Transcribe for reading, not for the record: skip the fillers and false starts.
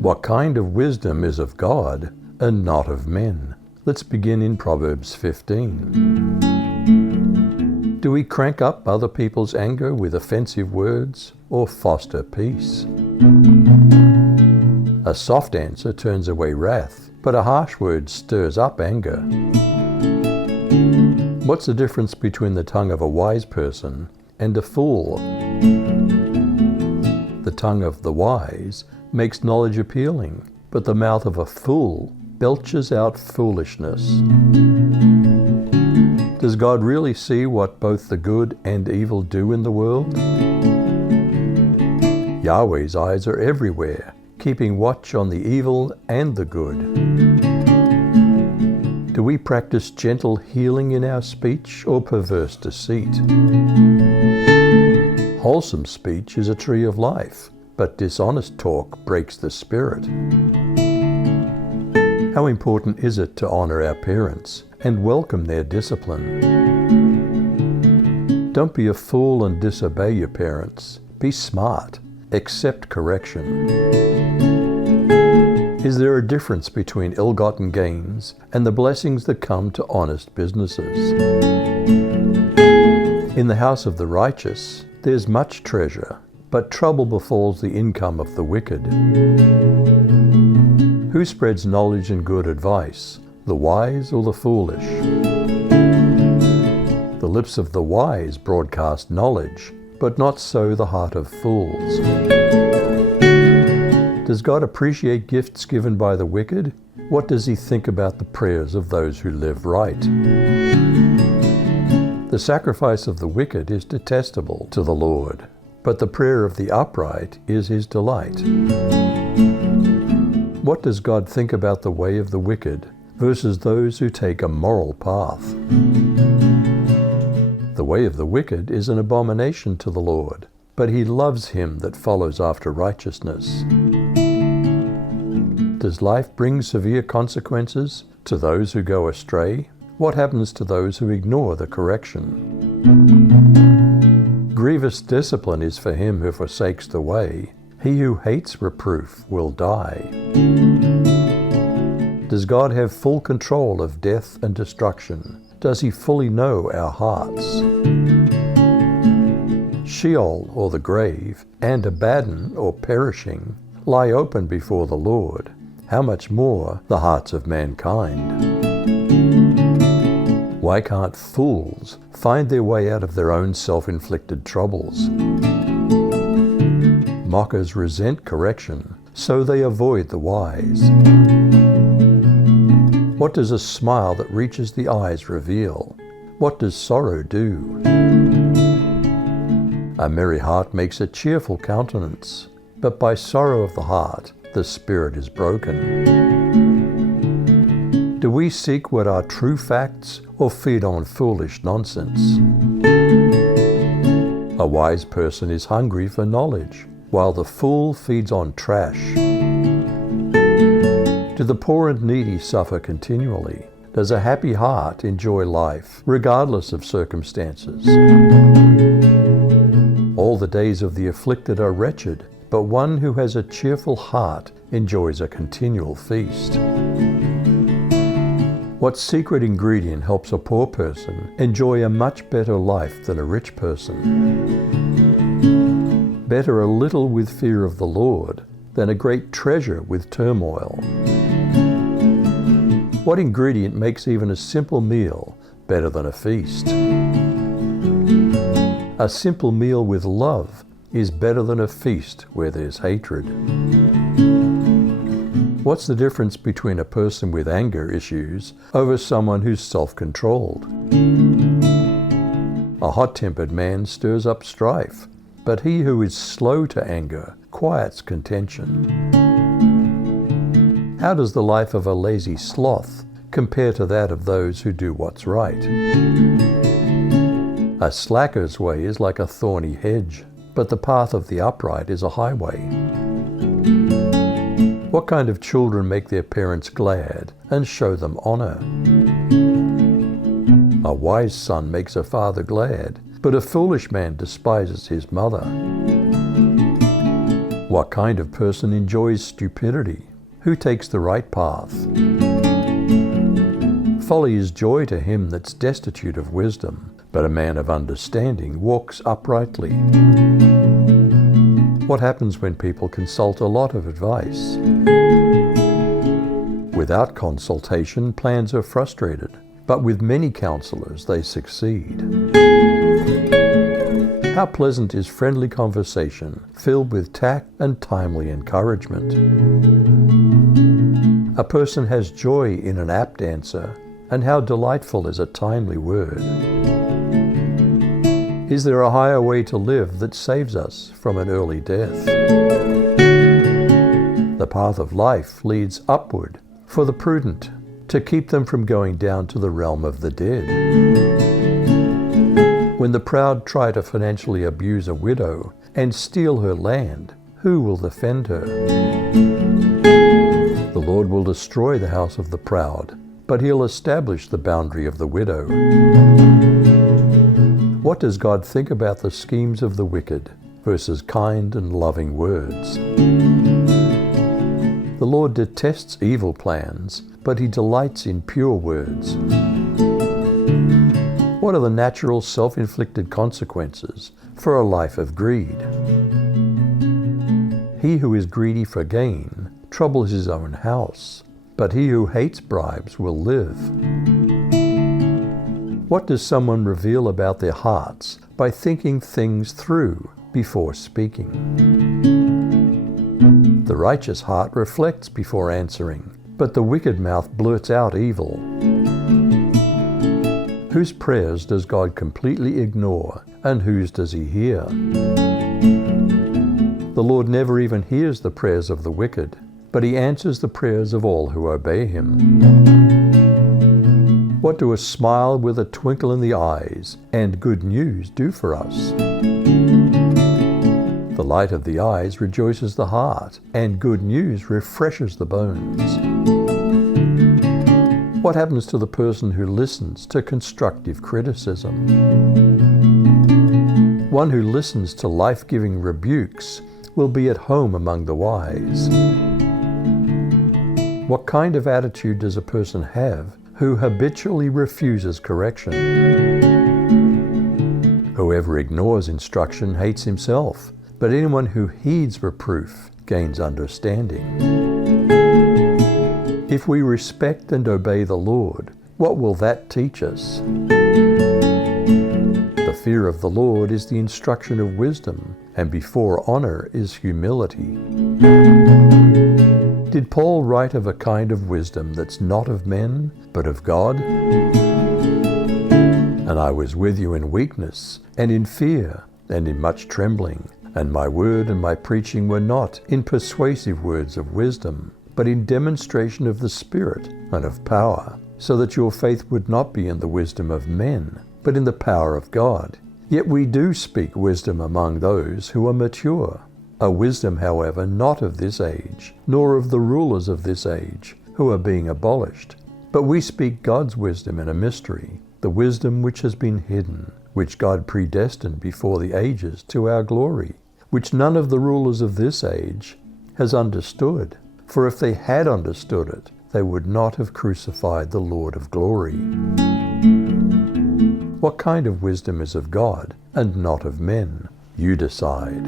What kind of wisdom is of God and not of men? Let's begin in Proverbs 15. Do we crank up other people's anger with offensive words or foster peace? A soft answer turns away wrath, but a harsh word stirs up anger. What's the difference between the tongue of a wise person and a fool? The tongue of the wise makes knowledge appealing, but the mouth of a fool belches out foolishness. Does God really see what both the good and evil do in the world? Yahweh's eyes are everywhere, keeping watch on the evil and the good. Do we practice gentle healing in our speech or perverse deceit? Wholesome speech is a tree of life, but dishonest talk breaks the spirit. How important is it to honor our parents and welcome their discipline? Don't be a fool and disobey your parents. Be smart. Accept correction. Is there a difference between ill-gotten gains and the blessings that come to honest businesses? In the house of the righteous, there's much treasure, but trouble befalls the income of the wicked. Who spreads knowledge and good advice, the wise or the foolish? The lips of the wise broadcast knowledge, but not so the heart of fools. Does God appreciate gifts given by the wicked? What does he think about the prayers of those who live right? The sacrifice of the wicked is detestable to the Lord, but the prayer of the upright is his delight. What does God think about the way of the wicked versus those who take a moral path? The way of the wicked is an abomination to the Lord, but he loves him that follows after righteousness. Does life bring severe consequences to those who go astray? What happens to those who ignore the correction? Grievous discipline is for him who forsakes the way. He who hates reproof will die. Does God have full control of death and destruction? Does he fully know our hearts? Sheol, or the grave, and Abaddon, or perishing, lie open before the Lord. How much more the hearts of mankind? Why can't fools find their way out of their own self-inflicted troubles? Mockers resent correction, so they avoid the wise. What does a smile that reaches the eyes reveal? What does sorrow do? A merry heart makes a cheerful countenance, but by sorrow of the heart the spirit is broken. Do we seek what are true facts or feed on foolish nonsense? A wise person is hungry for knowledge, while the fool feeds on trash. Do the poor and needy suffer continually? Does a happy heart enjoy life, regardless of circumstances? All the days of the afflicted are wretched, but one who has a cheerful heart enjoys a continual feast. What secret ingredient helps a poor person enjoy a much better life than a rich person? Better a little with fear of the Lord than a great treasure with turmoil. What ingredient makes even a simple meal better than a feast? A simple meal with love is better than a feast where there's hatred. What's the difference between a person with anger issues over someone who's self-controlled? A hot-tempered man stirs up strife, but he who is slow to anger quiets contention. How does the life of a lazy sloth compare to that of those who do what's right? A slacker's way is like a thorny hedge, but the path of the upright is a highway. What kind of children make their parents glad and show them honor? A wise son makes a father glad, but a foolish man despises his mother. What kind of person enjoys stupidity? Who takes the right path? Folly is joy to him that's destitute of wisdom, but a man of understanding walks uprightly. What happens when people consult a lot of advice? Without consultation, plans are frustrated, but with many counselors they succeed. How pleasant is friendly conversation, filled with tact and timely encouragement. A person has joy in an apt answer, and how delightful is a timely word. Is there a higher way to live that saves us from an early death? The path of life leads upward for the prudent, to keep them from going down to the realm of the dead. When the proud try to financially abuse a widow and steal her land, who will defend her? The Lord will destroy the house of the proud, but he'll establish the boundary of the widow. What does God think about the schemes of the wicked versus kind and loving words? The Lord detests evil plans, but he delights in pure words. What are the natural self-inflicted consequences for a life of greed? He who is greedy for gain troubles his own house, but he who hates bribes will live. What does someone reveal about their hearts by thinking things through before speaking? The righteous heart reflects before answering, but the wicked mouth blurts out evil. Whose prayers does God completely ignore, and whose does he hear? The Lord never even hears the prayers of the wicked, but he answers the prayers of all who obey him. What do a smile with a twinkle in the eyes and good news do for us? The light of the eyes rejoices the heart, and good news refreshes the bones. What happens to the person who listens to constructive criticism? One who listens to life-giving rebukes will be at home among the wise. What kind of attitude does a person have who habitually refuses correction? Whoever ignores instruction hates himself, but anyone who heeds reproof gains understanding. If we respect and obey the Lord, what will that teach us? The fear of the Lord is the instruction of wisdom, and before honor is humility. Did Paul write of a kind of wisdom that's not of men, but of God? And I was with you in weakness, and in fear, and in much trembling. And my word and my preaching were not in persuasive words of wisdom, but in demonstration of the Spirit and of power, so that your faith would not be in the wisdom of men, but in the power of God. Yet we do speak wisdom among those who are mature, a wisdom, however, not of this age, nor of the rulers of this age, who are being abolished. But we speak God's wisdom in a mystery, the wisdom which has been hidden, which God predestined before the ages to our glory, which none of the rulers of this age has understood. For if they had understood it, they would not have crucified the Lord of glory. What kind of wisdom is of God and not of men? You decide.